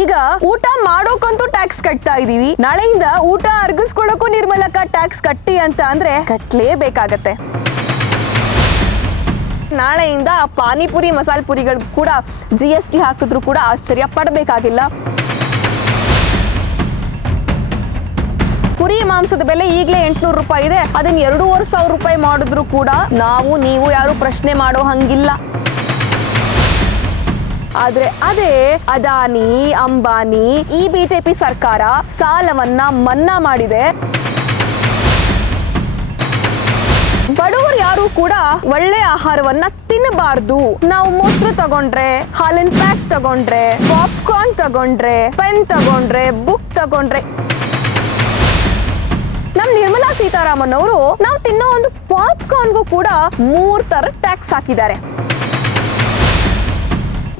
ಈಗ ಊಟ ಮಾಡೋಕಂತೂ ಟ್ಯಾಕ್ಸ್ ಕಟ್ತಾ ಇದೀವಿ. ನಾಳೆಯಿಂದ ಊಟ ಅರ್ಗಿಸ್ಕೊಳ್ಳೋಕು ನಿರ್ಮಲಕ್ಕ ಟ್ಯಾಕ್ಸ್ ಕಟ್ಟಿ ಅಂತ ಅಂದ್ರೆ ಕಟ್ಲೇಬೇಕಾಗತ್ತೆ. ನಾಳೆಯಿಂದ ಪಾನಿಪುರಿ, ಮಸಾಲೆ ಪುರಿಗಳು ಕೂಡ ಜಿ ಎಸ್ ಟಿ ಹಾಕಿದ್ರು ಕೂಡ ಆಶ್ಚರ್ಯ ಪಡಬೇಕಾಗಿಲ್ಲ. ಕುರಿ ಮಾಂಸದ ಬೆಲೆ ಈಗಲೇ ಎಂಟುನೂರು ರೂಪಾಯಿ ಇದೆ. ಅದನ್ನ ಎರಡೂವರೆ ಸಾವಿರ ರೂಪಾಯಿ ಮಾಡಿದ್ರು ಕೂಡ ನಾವು, ನೀವು ಯಾರು ಪ್ರಶ್ನೆ ಮಾಡೋ ಹಂಗಿಲ್ಲ. ಆದ್ರೆ ಅದೇ ಅದಾನಿ, ಅಂಬಾನಿ ಈ ಬಿಜೆಪಿ ಸರ್ಕಾರ ಸಾಲವನ್ನ ಮನ್ನಾ ಮಾಡಿದೆ. ಬಡವರು ಯಾರು ಕೂಡ ಒಳ್ಳೆ ಆಹಾರವನ್ನ ತಿನ್ನಬಾರ್ದು. ನಾವು ಮೊಸರು ತಗೊಂಡ್ರೆ, ಹಾಲಿನ ಪ್ಯಾಕ್ ತಗೊಂಡ್ರೆ, ಪಾಪ್ಕಾರ್ನ್ ತಗೊಂಡ್ರೆ, ಪೆನ್ ತಗೊಂಡ್ರೆ, ಬುಕ್ ತಗೊಂಡ್ರೆ. ನಮ್ ನಿರ್ಮಲಾ ಸೀತಾರಾಮನ್ ಅವರು ನಾವು ತಿನ್ನೋ ಒಂದು ಪಾಪ್ಕಾರ್ನ್ಗೂ ಕೂಡ ಮೂರ್ ತರ ಟ್ಯಾಕ್ಸ್ ಹಾಕಿದ್ದಾರೆ.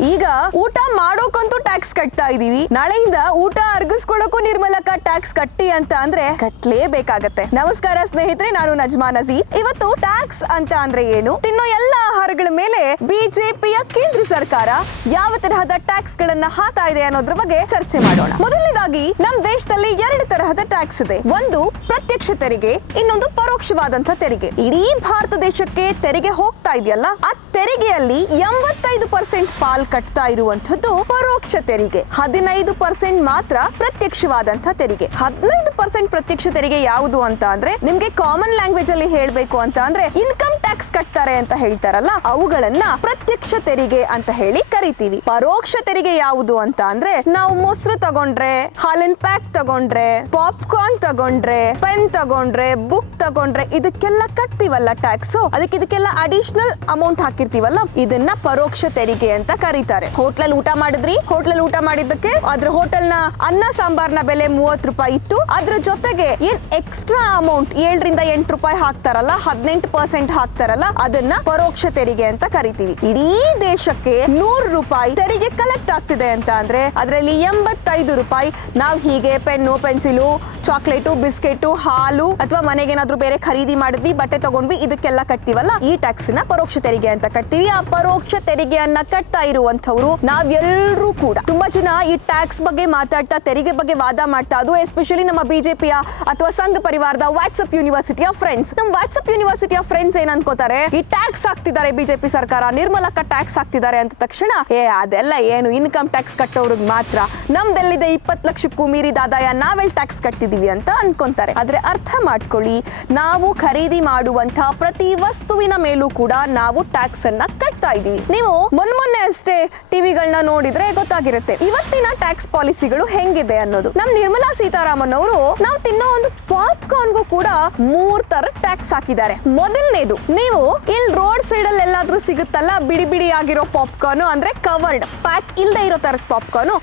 ಈಗ ಊಟ ಮಾಡೋಕಂತೂ ಟ್ಯಾಕ್ಸ್ ಕಟ್ತಾ ಇದೀವಿ. ನಾಳೆಯಿಂದ ಊಟ ಅರ್ಗಿಸ್ಕೊಳ್ಳೋಕು ನಿರ್ಮಲಕ ಟ್ಯಾಕ್ಸ್ ಕಟ್ಟಿ ಅಂತ ಅಂದ್ರೆ ಕಟ್ಲೇಬೇಕಾಗತ್ತೆ. ನಮಸ್ಕಾರ ಸ್ನೇಹಿತರೆ, ನಾನು ನಜ್ಮಾ ನಜೀರ್. ಇವತ್ತು ಟ್ಯಾಕ್ಸ್ ಅಂತ ಅಂದ್ರೆ ಏನು? ತಿನ್ನೋ ಎಲ್ಲ ಆಹಾರಗಳ ಮೇಲೆ ಬಿಜೆಪಿಯ ಕೇಂದ್ರ ಸರ್ಕಾರ ಯಾವ ತರಹದ ಟ್ಯಾಕ್ಸ್ ಗಳನ್ನ ಹಾಕ್ತಾ ಇದೆ ಅನ್ನೋದ್ರ ಬಗ್ಗೆ ಚರ್ಚೆ ಮಾಡೋಣ. ಮೊದಲನೇದಾಗಿ ನಮ್ಮ ದೇಶದಲ್ಲಿ ಎರಡು ತರಹದ ಟ್ಯಾಕ್ಸ್ ಇದೆ. ಒಂದು, ಪ್ರತ್ಯಕ್ಷ ತೆರಿಗೆ, ಇನ್ನೊಂದು ಪರೋಕ್ಷವಾದಂತ ತೆರಿಗೆ. ಇಡೀ ಭಾರತ ದೇಶಕ್ಕೆ ತೆರಿಗೆ ಹೋಗ್ತಾ ಇದೆಯಲ್ಲ? ತೆರಿಗೆಯಲ್ಲಿ ಎಂಬತ್ತೈದು ಪರ್ಸೆಂಟ್ ಪಾಲ್ ಕಟ್ತಾ ಇರುವಂತದ್ದು ಪರೋಕ್ಷ ತೆರಿಗೆ. ಹದಿನೈದು ಪರ್ಸೆಂಟ್ ಮಾತ್ರ ಪ್ರತ್ಯಕ್ಷವಾದಂತ ತೆರಿಗೆ. ಹದಿನೈದು ಪರ್ಸೆಂಟ್ ಪ್ರತ್ಯಕ್ಷ ತೆರಿಗೆ ಯಾವುದು ಅಂತ ಅಂದ್ರೆ ನಿಮ್ಗೆ ಕಾಮನ್ ಲ್ಯಾಂಗ್ವೇಜ್ ಅಲ್ಲಿ ಹೇಳ್ಬೇಕು ಅಂತ ಅಂದ್ರೆ ಇನ್ಕಮ್ ಟ್ಯಾಕ್ಸ್ ಕಟ್ತಾರೆ ಅಂತ ಹೇಳ್ತಾರಲ್ಲ, ಅವುಗಳನ್ನ ಪ್ರತ್ಯಕ್ಷ ತೆರಿಗೆ ಅಂತ ಹೇಳಿ ಕರಿತೀವಿ. ಪರೋಕ್ಷ ತೆರಿಗೆ ಯಾವುದು ಅಂತ ಅಂದ್ರೆ ನಾವು ಮೊಸರು ತಗೊಂಡ್ರೆ, ಹಾಲಿನ ಪ್ಯಾಕ್ ತಗೊಂಡ್ರೆ ಪಾಪ್ಕಾರ್ನ್ ತಗೊಂಡ್ರೆ ಪೆನ್ ತಗೊಂಡ್ರೆ ಬುಕ್ ತಗೊಂಡ್ರೆ ಇದಕ್ಕೆಲ್ಲ ಕಟ್ತೀವಲ್ಲ ಟ್ಯಾಕ್ಸ್ ಅದಕ್ಕೆ ಇದಕ್ಕೆಲ್ಲ ಅಡಿಷನಲ್ ಅಮೌಂಟ್ ಹಾಕಿರ್ತೀವಲ್ಲ? ಇದನ್ನ ಪರೋಕ್ಷ ತೆರಿಗೆ ಅಂತ ಕರೀತಾರೆ. ಹೋಟ್ಲಲ್ಲಿ ಊಟ ಮಾಡಿದ್ರಿ? ಹೋಟ್ಲಲ್ಲಿ ಊಟ ಮಾಡಿದ್ದಕ್ಕೆ ಅದ್ರ ಹೋಟೆಲ್ ಅನ್ನ ಸಾಂಬಾರ್ನ ಬೆಲೆ ಮೂವತ್ತು ರೂಪಾಯಿ ಇತ್ತು. ಅದ್ರ ಜೊತೆಗೆ ಏನ್ ಎಕ್ಸ್ಟ್ರಾ ಅಮೌಂಟ್ ಏಳರಿಂದ ಎಂಟು ರೂಪಾಯಿ ಹಾಕ್ತಾರಲ್ಲ, ಹದಿನೆಂಟು ಪರ್ಸೆಂಟ್ ಹಾಕ್ತಾರಲ್ಲ, ಅದನ್ನ ಪರೋಕ್ಷ ತೆರಿಗೆ ಅಂತ ಕರಿತೀವಿ. ಇಡೀ ದೇಶಕ್ಕೆ ನೂರು ರೂಪಾಯಿ ತೆರಿಗೆ ಕಲೆಕ್ಟ್ ಆಗ್ತಿದೆ ಅಂತ ಅಂದ್ರೆ ಅದರಲ್ಲಿ ಎಂಬತ್ತೈದು ರೂಪಾಯಿ ನಾವು ಹೀಗೆ ಪೆನ್ನು, ಪೆನ್ಸಿಲು, ಚಾಕ್ಲೇಟು, ಬಿಸ್ಕೆಟು, ಹಾಲು ಅಥವಾ ಮನೆಗೇನಾದ್ರೂ ಬೇರೆ ಖರೀದಿ ಮಾಡಿದ್ವಿ, ಬಟ್ಟೆ ತಗೊಂಡ್ವಿ, ಇದಕ್ಕೆಲ್ಲ ಕಟ್ತೀವಲ್ಲ, ಈ ಟ್ಯಾಕ್ಸ್ನ ಪರೋಕ್ಷ ತೆರಿಗೆ ಅಂತ ಕಟ್ತೀವಿ. ಆ ಪರೋಕ್ಷ ತೆರಿಗೆಯನ್ನ ಕಟ್ತಾ ಇರುವಂತವ್ರು ನಾವೆಲ್ಲರೂ ಕೂಡ. ತುಂಬಾ ಜನ ಈ ಟ್ಯಾಕ್ಸ್ ಬಗ್ಗೆ ಮಾತಾಡ್ತಾ, ತೆರಿಗೆ ಬಗ್ಗೆ ವಾದ ಮಾಡ್ತಾ ಅದು ಎಸ್ಪೆಷಲಿ ನಮ್ಮ ಬಿಜೆಪಿಯ ಅಥವಾ ಸಂಘ ಪರಿವಾರದ ವಾಟ್ಸ್ಆಪ್ ಯೂನಿವರ್ಸಿಟಿಯ ಫ್ರೆಂಡ್ಸ್. ನಮ್ಮ ವಾಟ್ಸ್ಆಪ್ ಯೂನಿವರ್ಸಿಟಿಯ ಫ್ರೆಂಡ್ಸ್ ಏನ್ ಅನ್ಕೋತಾರೆ? ಈ ಟ್ಯಾಕ್ಸ್ ಹಾಕ್ತಿದ್ದಾರೆ ಬಿಜೆಪಿ ಸರ್ಕಾರ, ನಿರ್ಮಲಕ್ಕ ಟ್ಯಾಕ್ಸ್ ಹಾಕ್ತಿದ್ದಾರೆ ಅಂತ ತಕ್ಷಣ, ಏ, ಅದೆಲ್ಲ ಏನು? ಇನ್ಕಮ್ ಟ್ಯಾಕ್ಸ್ ಕಟ್ಟೋರ್ಗ್ ಮಾತ್ರ. ನಮ್ದೆಲ್ಲಿದೆ ಇಪ್ಪತ್ತು ಲಕ್ಷಕ್ಕೂ ಮೀರಿದ ಆದಾಯ ನಾವೆಲ್ ಟ್ಯಾಕ್ಸ್ ಕಟ್ಟಿದೀವಿ ಅಂತ ಅನ್ಕೊಂತಾರೆ. ಆದ್ರೆ ಅರ್ಥ ಮಾಡ್ಕೊಳ್ಳಿ, ನಾವು ಖರೀದಿ ಮಾಡುವಂತಹ ಪ್ರತಿ ವಸ್ತುವಿನ ಮೇಲೂ ಕೂಡ ನಾವು ಟ್ಯಾಕ್ಸ್ ಅನ್ನ ಕಟ್ತಾ ಇದೀವಿ ನೀವು ಮೊನ್ನೆ ಅಷ್ಟೇ ಟಿವಿಗಳನ್ನ ನೋಡಿದ್ರೆ ಗೊತ್ತಾಗಿರುತ್ತೆ. ಇವತ್ತಿನ ಟ್ಯಾಕ್ಸ್ ಪಾಲಿಸಿಗಳು ಹೆಂಗಿದೆ ಅನ್ನೋದು. ನಮ್ ನಿರ್ಮಲಾ ಸೀತಾರಾಮನ್ ಅವರು ನಾವು ತಿನ್ನೋ ಒಂದು ಪಾಪ್ಕಾರ್ನ್ಗೂ ಕೂಡ ಮೂರ್ ತರ ಟ್ಯಾಕ್ಸ್ ಹಾಕಿದ್ದಾರೆ. ಮೊದಲನೇದು, ನೀವು ಇಲ್ಲಿ ರೋಡ್ ಸೈಡ್ ಅಲ್ಲಿ ಎಲ್ಲಾದ್ರೂ ಸಿಗುತ್ತಲ್ಲ, ಬಿಡಿ ಬಿಡಿ ಆಗಿರೋ ಪಾಪ್ಕಾರ್ನ್, ಅಂದ್ರೆ ಕವರ್ಡ್, ಪ್ಯಾಕ್ ಇಲ್ಲದೆ ಇರೋ ತರ ಪಾಪ್ಕಾರ್ನ್,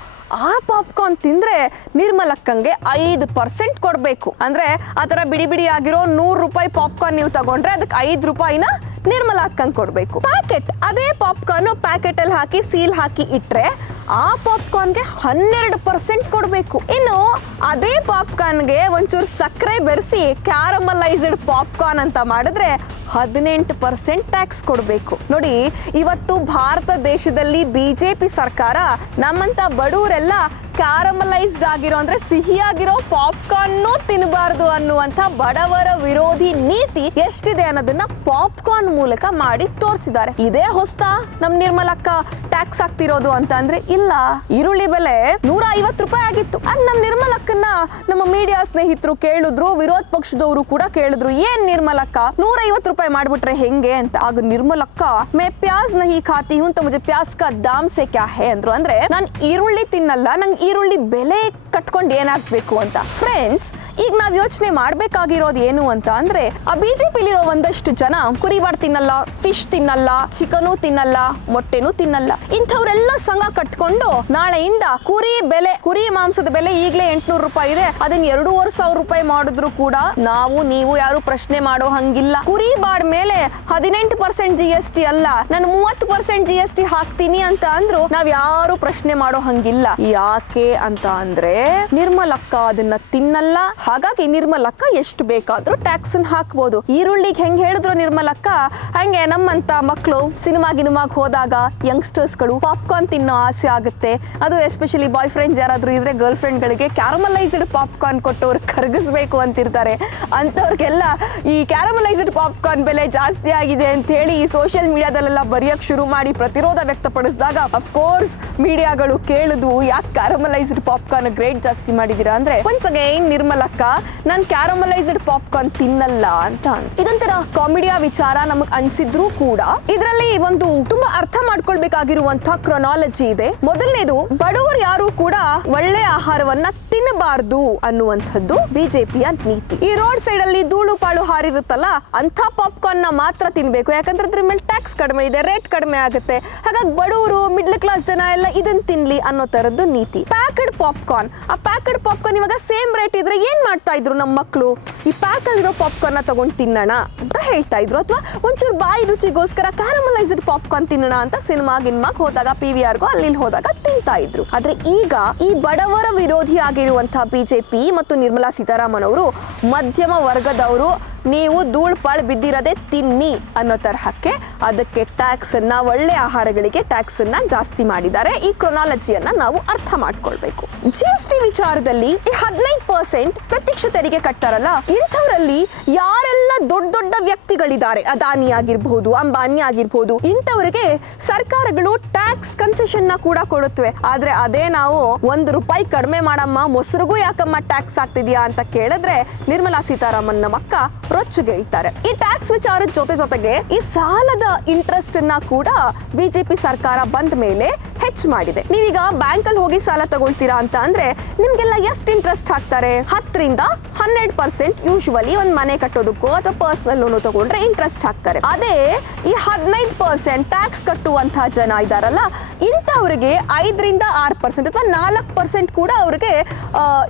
ಆ ಪಾಪ್ಕಾರ್ನ್ ತಿಂದ್ರೆ ನಿರ್ಮಲಕ್ಕಂಗೆ ಐದು ಪರ್ಸೆಂಟ್ ಕೊಡಬೇಕು. ಅಂದ್ರೆ ಆ ಥರ ಬಿಡಿ ಬಿಡಿ ಆಗಿರೋ ನೂರು ರೂಪಾಯಿ ಪಾಪ್ಕಾರ್ನ್ ನೀವು ತಗೊಂಡ್ರೆ ಅದಕ್ಕೆ ಐದು ರೂಪಾಯಿನ ನಿರ್ಮಲ ಹಾಕೊಂಡು ಕೊಡಬೇಕು. ಪ್ಯಾಕೆಟ್ ಅದೇ ಪಾಪ್ಕಾರ್ನ್ ಪ್ಯಾಕೆಟ್ ಅಲ್ಲಿ ಹಾಕಿ ಸೀಲ್ ಹಾಕಿ ಇಟ್ಟರೆ ಆ ಪಾಪ್ಕಾರ್ನ್ಗೆ ಹನ್ನೆರಡು ಪರ್ಸೆಂಟ್ ಕೊಡಬೇಕು. ಇನ್ನು ಅದೇ ಪಾಪ್ಕಾರ್ನ್ಗೆ ಒಂಚೂರು ಸಕ್ಕರೆ ಬೆರೆಸಿ ಕ್ಯಾರಮಲೈಸ್ಡ್ ಪಾಪ್ಕಾರ್ನ್ ಅಂತ ಮಾಡಿದ್ರೆ ಹದಿನೆಂಟು ಪರ್ಸೆಂಟ್ ಟ್ಯಾಕ್ಸ್ ಕೊಡಬೇಕು. ನೋಡಿ, ಇವತ್ತು ಭಾರತ ದೇಶದಲ್ಲಿ ಬಿಜೆಪಿ ಸರ್ಕಾರ ನಮ್ಮಂತ ಬಡವರೆಲ್ಲ ಕ್ಯಾರಮಲೈಸ್ಡ್ ಆಗಿರೋ ಅಂದ್ರೆ ಸಿಹಿಯಾಗಿರೋ ಪಾಪ್ಕಾರ್ನ್ ತಿನ್ನಬಾರ್ದು ಅನ್ನುವಂಥ ಬಡವರ ವಿರೋಧಿ ನೀತಿ ಎಷ್ಟಿದೆ ಅನ್ನೋದನ್ನ ಪಾಪ್ಕಾರ್ನ್ ಮೂಲಕ ಮಾಡಿ ತೋರಿಸಿದ್ದಾರೆ. ಇದೇ ಹೊಸ್ತಾ ನಮ್ ನಿರ್ಮಲಕ್ಕ. ಟ್ಯಾಕ್ಸ್ ಆಗ್ತಿರೋದು ಅಂತ ಅಂದ್ರೆ ಇಲ್ಲ. ಈರುಳ್ಳಿ ಬೆಲೆ ನೂರ ಐವತ್ತು ರೂಪಾಯಿ ಆಗಿತ್ತು. ಅದ್ ನಮ್ ನಿರ್ಮಲಕ್ಕನ್ನ ನಮ್ಮ ಮೀಡಿಯಾ ಸ್ನೇಹಿತರು ಕೇಳಿದ್ರು, ವಿರೋಧ ಪಕ್ಷದವರು ಕೂಡ ಕೇಳಿದ್ರು, ಏನ್ ನಿರ್ಮಲಕ್ಕ? ನೂರ ಐವತ್ತು ರೂಪಾಯಿ ಮಾಡ್ಬಿಟ್ರೆ ಹೆಂಗೆ? ಅಂತ. ಆಗ ನಿರ್ಮಲಕ್ಕ, ಮೇ ಪ್ಯಾಸ್ ನಹಿ ಖಾತಿ ಹೂಂ ಮುಜೆ ಪ್ಯಾಸ್ ಕಾ ದಾಮ್ ಸೆ ಕ್ಯಾ ಹೇ? ಅಂದ್ರು. ಅಂದ್ರೆ, ನಾನು ಈರುಳ್ಳಿ ತಿನ್ನಲ್ಲ, ನಂಗೆ ಈರುಳ್ಳಿ ಬೆಲೆ ಕಟ್ಕೊಂಡು ಏನಾಗ್ಬೇಕು ಅಂತ. ಫ್ರೆಂಡ್ಸ್ ಈಗ ನಾವು ಯೋಚನೆ ಮಾಡ್ಬೇಕಾಗಿರೋದು ಏನು ಅಂತ ಅಂದ್ರೆ, ಆ ಬಿಜೆಪಿಲಿರೋ ಒಂದಷ್ಟು ಜನ ಕುರಿವಾಡ್ ತಿನ್ನಲ್ಲ ಫಿಶ್ ತಿನ್ನಲ್ಲ ಚಿಕನು ತಿನ್ನಲ್ಲ, ಮೊಟ್ಟೆನೂ ತಿನ್ನಲ್ಲ. ಇಂಥವ್ರೆಲ್ಲ ಸಂಘ ಕಟ್ಕೊಂಡು ನಾಳೆಯಿಂದ ಕುರಿ ಬೆಲೆ, ಕುರಿ ಮಾಂಸದ ಬೆಲೆ ಈಗಲೇ ಎಂಟ್ನೂರು ರೂಪಾಯಿ ಇದೆ. ಅದನ್ನ ಎರಡೂವರೆ ಸಾವಿರ ರೂಪಾಯಿ ಮಾಡಿದ್ರು ಕೂಡ ನಾವು, ನೀವು ಯಾರು ಪ್ರಶ್ನೆ ಮಾಡೋ ಹಂಗಿಲ್ಲ. ಕುರಿ ಬಾಡ್ ಮೇಲೆ ಹದಿನೆಂಟು ಪರ್ಸೆಂಟ್ ಜಿ ಎಸ್ ಟಿ ಅಲ್ಲ, ನಾನು ಮೂವತ್ತು ಪರ್ಸೆಂಟ್ ಜಿ ಎಸ್ ಟಿ ಹಾಕ್ತೀನಿ ಅಂತ ಅಂದ್ರು ನಾವ್ ಯಾರು ಪ್ರಶ್ನೆ ಮಾಡೋ ಹಂಗಿಲ್ಲ. ಯಾಕೆ ಅಂತ ಅಂದ್ರೆ ನಿರ್ಮಲಕ್ಕ ಅದನ್ನ ತಿನ್ನಲ್ಲ. ಹಾಗಾಗಿ ನಿರ್ಮಲಕ್ಕ ಎಷ್ಟು ಬೇಕಾದ್ರೂ ಟ್ಯಾಕ್ಸ್ ಹಾಕ್ಬೋದು. ಈರುಳ್ಳಿಗೆ ಹೆಂಗ್ ಹೇಳಿದ್ರು ನಿರ್ಮಲಕ್ಕ? ಹಂಗೆ ನಮ್ಮಂತ ಮಕ್ಕಳು ಸಿನಿಮಾ ಗಿನಿಮಾಗ್ ಹೋದಾಗ ಯಂಗ್ಸ್ಟರ್ಸ್ಗಳು ಪಾಪ್ಕಾರ್ನ್ ತಿನ್ನೋ ಆಸೆ ಆಗುತ್ತೆ. ಅದು ಎಸ್ಪೆಷಲಿ ಬಾಯ್ ಫ್ರೆಂಡ್ಸ್ ಯಾರಾದ್ರೂ ಇದ್ರೆ ಗರ್ಲ್ ಫ್ರೆಂಡ್ಗಳಿಗೆ ಕ್ಯಾರಮಲೈಸ್ಡ್ ಪಾಪ್ಕಾರ್ನ್ ಕೊಟ್ಟು ಅವ್ರು ಕರಗಿಸ್ಬೇಕು ಅಂತಿರ್ತಾರೆ. ಅಂತವ್ರಿಗೆಲ್ಲ ಈ ಕ್ಯಾರಮಲೈಸ್ಡ್ ಪಾಪ್ಕಾರ್ನ್ ಬೆಲೆ ಜಾಸ್ತಿ ಆಗಿದೆ ಅಂತ ಹೇಳಿ ಈ ಸೋಷಿಯಲ್ ಮೀಡಿಯಾದಲ್ಲೆಲ್ಲ ಬರೆಯಕ್ ಶುರು ಮಾಡಿ ಪ್ರತಿರೋಧ ವ್ಯಕ್ತಪಡಿಸಿದಾಗ ಅಫ್ಕೋರ್ಸ್ ಮೀಡಿಯಾಗಳು ಕೇಳಿದ್ವು, ಯಾಕೆ ಕ್ಯಾರಮಲೈಸ್ಡ್ ಪಾಪ್ಕಾರ್ನ್ ಗ್ರೇಟ್ ಜಾಸ್ತಿ ಮಾಡಿದೀರಾ ಅಂದ್ರೆ ಒನ್ಸ್ ಅಗೈನ್ ನಿರ್ಮಲಕ್ಕ ನಾನು ಕ್ಯಾರಮಲೈಸ್ಡ್ ಪಾಪ್ಕಾರ್ನ್ ತಿನ್ನಲ್ಲ ಅಂತ ಇದೊಂಥರ ಕಾಮಿಡಿಯಾ ವಿಚಾರ ನಮಗ್ ಅನ್ಸಿದ್ರು ಕೂಡ, ಇದರಲ್ಲಿ ಒಂದು ತುಂಬಾ ಅರ್ಥ ಮಾಡ್ಕೊಳ್ಬೇಕಾಗಿರುವಂತಹ ಕ್ರೊನಾಲಜಿ ಇದೆ. ಮೊದಲನೇದು, ಬಡವರು ಯಾರು ಕೂಡ ಒಳ್ಳೆ ಆಹಾರವನ್ನ ತಿನ್ನಬಾರ್ದು ಅನ್ನುವಂಥದ್ದು ಬಿಜೆಪಿಯ ನೀತಿ. ಈ ರೋಡ್ ಸೈಡ್ ಅಲ್ಲಿ ಧೂಳು ಪಾಳು ಹಾರಿರುತ್ತಲ್ಲ ಅಂತ ಪಾಪ್ಕಾರ್ನ್ನ ಮಾತ್ರ ತಿನ್ಬೇಕು. ಯಾಕಂದ್ರೆ ಅದ್ರ ಮೇಲೆ ಟ್ಯಾಕ್ಸ್ ಕಡಿಮೆ ಇದೆ ರೇಟ್ ಕಡಿಮೆ ಆಗುತ್ತೆ. ಹಾಗಾಗಿ ಬಡವರು ಮಿಡ್ಲ್ ಕ್ಲಾಸ್ ಜನ ಎಲ್ಲ ಇದನ್ನ ತಿನ್ಲಿ ಅನ್ನೋ ತರದ್ದು ನೀತಿ. ಪ್ಯಾಕಡ್ ಪಾಪ್ಕಾರ್ನ್ ಆ ಪ್ಯಾಕೆಡ್ ಪಾಪ್ಕಾರ್ನ್ ಇವಾಗ ಸೇಮ್ ರೇಟ್ ಇದ್ರೆ ಏನು ಮಾಡ್ತಾ ಇದ್ರು ನಮ್ಮ ಮಕ್ಕಳು ಈ ಪ್ಯಾಕ್ ಅಲ್ಲಿರೋ ಪಾಪ್ಕಾರ್ನ್ ತಗೊಂಡು ತಿನ್ನೋಣ ಅಂತ ಹೇಳ್ತಾ ಇದ್ರು. ಅಥವಾ ಒಂಚೂರು ಬಾಯಿ ರುಚಿಗೋಸ್ಕರ ಕ್ಯಾರಮಲೈಸ್ಡ್ ಪಾಪ್ಕಾರ್ನ್ ತಿನ್ನೋಣ ಅಂತ ಸಿನಿಮಾ ಗಿನ್ಮಾಗ್ ಹೋದಾಗ ಪಿ ವಿ ಆರ್ಗೂ ಅಲ್ಲಿ ಹೋದಾಗ ತಿಂತಾ ಇದ್ರು. ಆದ್ರೆ ಈಗ ಈ ಬಡವರ ವಿರೋಧಿ ಆಗಿರುವಂತಹ ಬಿಜೆಪಿ ಮತ್ತು ನಿರ್ಮಲಾ ಸೀತಾರಾಮನ್ ಅವರು ಮಧ್ಯಮ ವರ್ಗದವರು ನೀವು ಧೂಳು ಪಾಳು ಬಿದ್ದಿರೋದೇ ತಿನ್ನಿ ಅನ್ನೋ ತರಹಕ್ಕೆ ಅದಕ್ಕೆ ಟ್ಯಾಕ್ಸ್ ಅನ್ನ, ಒಳ್ಳೆ ಆಹಾರಗಳಿಗೆ ಟ್ಯಾಕ್ಸ್ ಅನ್ನ ಜಾಸ್ತಿ ಮಾಡಿದ್ದಾರೆ. ಈ ಕ್ರೊನಾಲಜಿಯನ್ನ ನಾವು ಅರ್ಥ ಮಾಡ್ಕೊಳ್ಬೇಕು. ಜಿ ಎಸ್ ಟಿ ವಿಚಾರದಲ್ಲಿ ಈ ಹದಿನೈದು ಪರ್ಸೆಂಟ್ ಪ್ರತ್ಯಕ್ಷ ತೆರಿಗೆ ಕಟ್ಟಾರಲ್ಲ, ಇಂಥವರಲ್ಲಿ ಯಾರೆಲ್ಲ ದೊಡ್ಡ ದೊಡ್ಡ ವ್ಯಕ್ತಿಗಳಿದ್ದಾರೆ, ಅದಾನಿ ಆಗಿರ್ಬಹುದು ಅಂಬಾನಿ ಆಗಿರ್ಬಹುದು ಇಂಥವರಿಗೆ ಸರ್ಕಾರಗಳು ಟ್ಯಾಕ್ಸ್ ಕನ್ಸೆಷನ್ನ ಕೂಡ ಕೊಡುತ್ತವೆ. ಆದ್ರೆ ಅದೇ ನಾವು ಒಂದು ರೂಪಾಯಿ ಕಡಿಮೆ ಮಾಡಮ್ಮ, ಮೊಸರಿಗೂ ಯಾಕಮ್ಮ ಟ್ಯಾಕ್ಸ್ ಆಗ್ತಿದ್ಯಾ ಅಂತ ಕೇಳಿದ್ರೆ ನಿರ್ಮಲಾ ಸೀತಾರಾಮನ್ ನಮ್ಮ ಅಕ್ಕ ರೊಚ್ಚುಗೇಳ್ತಾರೆ ಈ ಟ್ಯಾಕ್ಸ್ ವಿಚಾರದ ಜೊತೆ ಜೊತೆಗೆ ಈ ಸಾಲದ ಇಂಟ್ರೆಸ್ಟ್ ಅನ್ನ ಕೂಡ ಬಿಜೆಪಿ ಸರ್ಕಾರ ಬಂದ ಮೇಲೆ ಹೆಚ್ಚು ಮಾಡಿದೆ. ನೀವೀಗ ಬ್ಯಾಂಕ್ ಅಲ್ಲಿ ಹೋಗಿ ಸಾಲ ತಗೊಳ್ತೀರಾ ಅಂತ ಅಂದ್ರೆ ನಿಮ್ಗೆಲ್ಲ ಎಷ್ಟು ಇಂಟ್ರೆಸ್ಟ್ ಹಾಕ್ತಾರೆ? ಹತ್ತರಿಂದ ಹನ್ನೆರಡು ಪರ್ಸೆಂಟ್ ಯೂಶುವಲಿ ಒಂದು ಮನೆ ಕಟ್ಟೋದಕ್ಕೂ ಅಥವಾ ಪರ್ಸನಲ್ ಲೋನ್ ತಗೊಂಡ್ರೆ ಇಂಟ್ರೆಸ್ಟ್ ಹಾಕ್ತಾರೆ. ಅದೇ ಈ ಹದಿನೈದು ಪರ್ಸೆಂಟ್ ಟ್ಯಾಕ್ಸ್ ಕಟ್ಟುವಂತಹ ಜನ ಇದಾರಲ್ಲ, ಇಂಥವ್ರಿಗೆ ಐದರಿಂದ ಆರು ಪರ್ಸೆಂಟ್ ಅಥವಾ ನಾಲ್ಕು ಪರ್ಸೆಂಟ್ ಕೂಡ ಅವ್ರಿಗೆ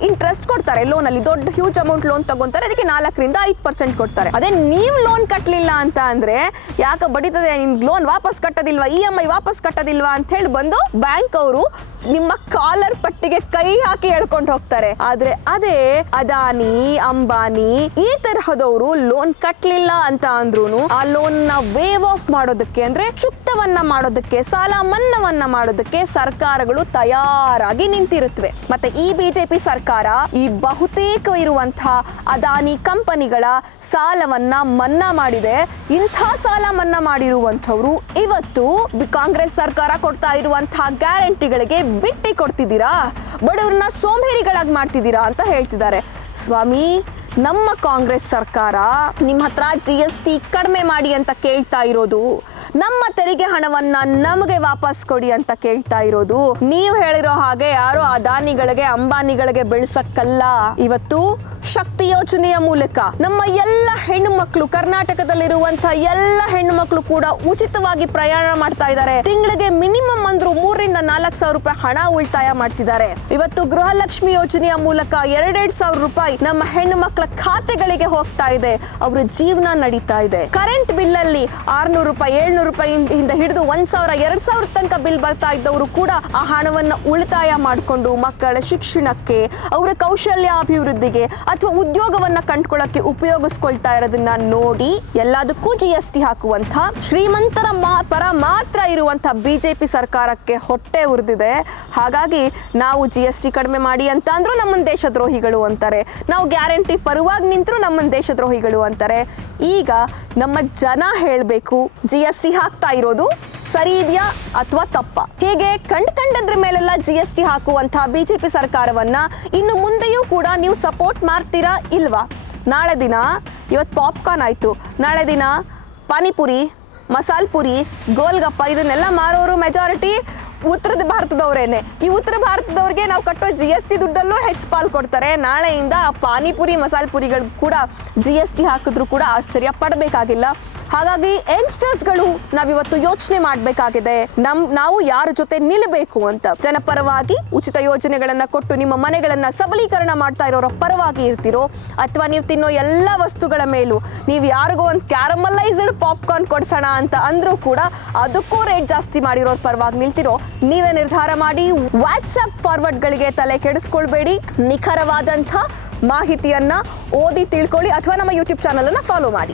ಇಂಟ್ರೆಸ್ಟ್ ಕೊಡ್ತಾರೆ. ಲೋನ್ ಅಲ್ಲಿ ದೊಡ್ಡ ಹ್ಯೂಜ್ ಅಮೌಂಟ್ ಲೋನ್ ತಗೊಂತಾರೆ. ಅದಕ್ಕೆ ನಾಲ್ಕರಿಂದ ಐದು ಪರ್ಸೆಂಟ್ ಕೊಡ್ತಾರೆ. ಅದೇ ನೀವು ಲೋನ್ ಕಟ್ಟಲಿಲ್ಲ ಅಂತ ಅಂದ್ರೆ ಯಾಕೆ ಬಡಿತದೆ? ನಿಮ್ಗೆ ಲೋನ್ ವಾಪಸ್ ಕಟ್ಟೋದಿಲ್ವಾ? ಇ ಎಂ ಐ ವಾಪಸ್ ಕಟ್ಟೋದಿಲ್ವಾ ಅಂತ ಹೇಳಿ ಬಂದು ಬ್ಯಾಂಕ್ ಅವರು ನಿಮ್ಮ ಕಾಲರ್ ಪಟ್ಟಿಗೆ ಕೈ ಹಾಕಿ ಹೇಳ್ಕೊಂಡು ಹೋಗ್ತಾರೆ. ಆದ್ರೆ ಅದೇ ಅದಾನಿ, ಅಂಬಾನಿ, ಈ ತರಹದವರು ಲೋನ್ ಕಟ್ಟಲಿಲ್ಲ ಅಂತ ಅಂದ್ರೂ ಆ ಲೋನ್ನ ವೇವ್ ಆಫ್ ಮಾಡೋದಕ್ಕೆ ಅಂದ್ರೆ ಚುಕ್ತವನ್ನ ಮಾಡೋದಕ್ಕೆ, ಸಾಲ ಮನ್ನವನ್ನ ಮಾಡೋದಕ್ಕೆ ಸರ್ಕಾರಗಳು ತಯಾರಾಗಿ ನಿಂತಿರುತ್ತವೆ ಮತ್ತೆ ಈ ಬಿಜೆಪಿ ಸರ್ಕಾರ ಈ ಬಹುತೇಕ ಇರುವಂತಹ ಅದಾನಿ ಕಂಪನಿಗಳ ಸಾಲವನ್ನ ಮನ್ನಾ ಮಾಡಿದೆ. ಇಂಥ ಸಾಲ ಮನ್ನಾ ಮಾಡಿರುವಂತವ್ರು ಇವತ್ತು ಕಾಂಗ್ರೆಸ್ ಸರ್ಕಾರ ಕೊಡ್ತಾ ಇರುವಂತಹ ಗ್ಯಾರಂಟಿಗಳಿಗೆ ಬಿಟ್ಟಿ ಕೊಡ್ತಿದ್ದೀರಾ ಬಡವ್ರನ್ನ ಸೋಂಬೇರಿಗಳಾಗಿ ಮಾಡ್ತಿದ್ದೀರಾ ಅಂತ ಹೇಳ್ತಿದ್ದಾರೆ. ಸ್ವಾಮಿ, ನಮ್ಮ ಕಾಂಗ್ರೆಸ್ ಸರ್ಕಾರ ನಿಮ್ಮ ಹತ್ರ ಜಿ ಎಸ್ ಟಿ ಕಡಿಮೆ ಮಾಡಿ ಅಂತ ಕೇಳ್ತಾ ಇರೋದು. ನಮ್ಮ ತೆರಿಗೆ ಹಣವನ್ನ ನಮಗೆ ವಾಪಸ್ ಕೊಡಿ ಅಂತ ಕೇಳ್ತಾ ಇರೋದು. ನೀವು ಹೇಳಿರೋ ಹಾಗೆ ಯಾರು ಅದಾನಿಗಳಿಗೆ, ಅಂಬಾನಿಗಳಿಗೆ ಬೆಳ್ಸಕ್ಕಲ್ಲ. ಇವತ್ತು ಶಕ್ತಿ ಯೋಜನೆಯ ಮೂಲಕ ನಮ್ಮ ಎಲ್ಲ ಹೆಣ್ಣು ಮಕ್ಕಳು ಕರ್ನಾಟಕದಲ್ಲಿರುವಂತಹ ಎಲ್ಲ ಹೆಣ್ಣು ಮಕ್ಕಳು ಕೂಡ ಉಚಿತವಾಗಿ ಪ್ರಯಾಣ ಮಾಡ್ತಾ ಇದ್ದಾರೆ. ತಿಂಗಳಿಗೆ ಮಿನಿಮಮ್ ಅಂದ್ರು ಮೂರರಿಂದ ನಾಲ್ಕು ಸಾವಿರ ರೂಪಾಯಿ ಹಣ ಉಳಿತಾಯ ಮಾಡ್ತಿದ್ದಾರೆ. ಇವತ್ತು ಗೃಹಲಕ್ಷ್ಮಿ ಯೋಜನೆಯ ಮೂಲಕ ಎರಡೆರಡು ಸಾವಿರ ರೂಪಾಯಿ ನಮ್ಮ ಹೆಣ್ಣು ಮಕ್ಕಳ ಖಾತೆಗಳಿಗೆ ಹೋಗ್ತಾ ಇದೆ. ಅವರ ಜೀವನ ನಡೀತಾ ಇದೆ. ಕರೆಂಟ್ ಬಿಲ್ ಅಲ್ಲಿ ಆರ್ನೂರು ರೂಪಾಯಿ ಏಳ್ನೂರು ರೂಪಾಯಿ ಇಂದ ಹಿಡಿದು ಒಂದ್ ಸಾವಿರ, ಎರಡ್ ಸಾವಿರ ತನಕ ಬಿಲ್ ಬರ್ತಾ ಇದ್ದವರು ಕೂಡ ಆ ಹಣವನ್ನ ಉಳಿತಾಯ ಮಾಡಿಕೊಂಡು ಮಕ್ಕಳ ಶಿಕ್ಷಣಕ್ಕೆ, ಅವರ ಕೌಶಲ್ಯ ಅಭಿವೃದ್ಧಿಗೆ ಅಥವಾ ಉದ್ಯೋಗವನ್ನ ಕಂಡ್ಕೊಳ್ಳಕ್ಕೆ ಉಪಯೋಗಿಸ್ಕೊಳ್ತಾ ಇರೋದನ್ನ ನೋಡಿ ಎಲ್ಲದಕ್ಕೂ ಜಿ ಎಸ್ ಟಿ ಹಾಕುವಂತ ಶ್ರೀಮಂತರ ಪರ ಮಾತ್ರ ಇರುವಂತ ಬಿಜೆಪಿ ಸರ್ಕಾರಕ್ಕೆ ಹೊಟ್ಟೆ ಉರಿದಿದೆ. ಹಾಗಾಗಿ ನಾವು ಜಿ ಎಸ್ ಟಿ ಕಡಿಮೆ ಮಾಡಿ ಅಂತ ಅಂದ್ರೂ ನಮ್ಮನ್ನು ದೇಶದ್ರೋಹಿಗಳು ಅಂತಾರೆ. ನಾವು ಗ್ಯಾರಂಟಿ ಪರವಾಗಿ ನಿಂತರೂ ನಮ್ಮನ್ನು ದೇಶದ್ರೋಹಿಗಳು ಅಂತಾರೆ. ಈಗ ನಮ್ಮ ಜನ ಹೇಳಬೇಕು ಜಿ ಎಸ್ ಟಿ ಹಾಕ್ತಾ ಇರೋದು ಸರಿ ಇದೆಯಾ ಅಥವಾ ತಪ್ಪ? ಹೀಗೆ ಕಂಡ್ ಕಂಡದ್ರ ಮೇಲೆಲ್ಲ ಜಿ ಎಸ್ ಟಿ ಹಾಕುವಂತಹ ಬಿಜೆಪಿ ಸರ್ಕಾರವನ್ನ ಇನ್ನು ಮುಂದೆಯೂ ಕೂಡ ನೀವು ಸಪೋರ್ಟ್ ಮಾಡ್ತೀರಾ ಇಲ್ವಾ? ನಾಳೆ ದಿನ ಇವತ್ತು ಪಾಪ್ಕಾರ್ನ್ ಆಯಿತು. ನಾಳೆ ದಿನ ಪಾನಿಪುರಿ, ಮಸಾಲ್ ಪುರಿ, ಗೋಲ್ಗಪ್ಪ ಇದನ್ನೆಲ್ಲ ಮಾರೋರು ಮೆಜಾರಿಟಿ ಉತ್ತರ ಭಾರತದವರೇನೆ. ಈ ಉತ್ತರ ಭಾರತದವ್ರಿಗೆ ನಾವು ಕಟ್ಟೋ ಜಿ ಎಸ್ ಟಿ ದುಡ್ಡಲ್ಲೂ ಹೆಚ್ಚು ಪಾಲ್ ಕೊಡ್ತಾರೆ. ನಾಳೆಯಿಂದ ಪಾನಿಪುರಿ, ಮಸಾಲೆ ಪುರಿಗಳು ಕೂಡ ಜಿ ಎಸ್ ಟಿ ಹಾಕಿದ್ರು ಕೂಡ ಆಶ್ಚರ್ಯ ಪಡಬೇಕಾಗಿಲ್ಲ. ಹಾಗಾಗಿ ಯಂಗ್ಸ್ಟರ್ಸ್ಗಳು ನಾವಿವತ್ತು ಯೋಚನೆ ಮಾಡಬೇಕಾಗಿದೆ. ನಮ್, ನಾವು ಯಾರ ಜೊತೆ ನಿಲ್ಲಬೇಕು ಅಂತ. ಜನಪರವಾಗಿ ಉಚಿತ ಯೋಜನೆಗಳನ್ನ ಕೊಟ್ಟು ನಿಮ್ಮ ಮನೆಗಳನ್ನ ಸಬಲೀಕರಣ ಮಾಡ್ತಾ ಇರೋರ ಪರವಾಗಿ ಇರ್ತಿರೋ ಅಥವಾ ನೀವು ತಿನ್ನೋ ಎಲ್ಲ ವಸ್ತುಗಳ ಮೇಲೂ ನೀವು ಯಾರಿಗೋ ಒಂದು ಕ್ಯಾರಮಲೈಸ್ಡ್ ಪಾಪ್ಕಾರ್ನ್ ಕೊಡ್ಸೋಣ ಅಂತ ಅಂದ್ರೂ ಕೂಡ ಅದಕ್ಕೂ ರೇಟ್ ಜಾಸ್ತಿ ಮಾಡಿರೋರ ಪರವಾಗಿ ನಿಲ್ತಿರೋ ನೀವೇ ನಿರ್ಧಾರ ಮಾಡಿ ವಾಟ್ಸಪ್ ಫಾರ್ವರ್ಡ್ಗಳಿಗೆ ತಲೆ ಕೆಡಿಸ್ಕೊಳ್ಬೇಡಿ. ನಿಖರವಾದಂಥ ಮಾಹಿತಿಯನ್ನು ಓದಿ ತಿಳ್ಕೊಳ್ಳಿ ಅಥವಾ ನಮ್ಮ ಯೂಟ್ಯೂಬ್ ಚಾನಲನ್ನು ಫಾಲೋ ಮಾಡಿ.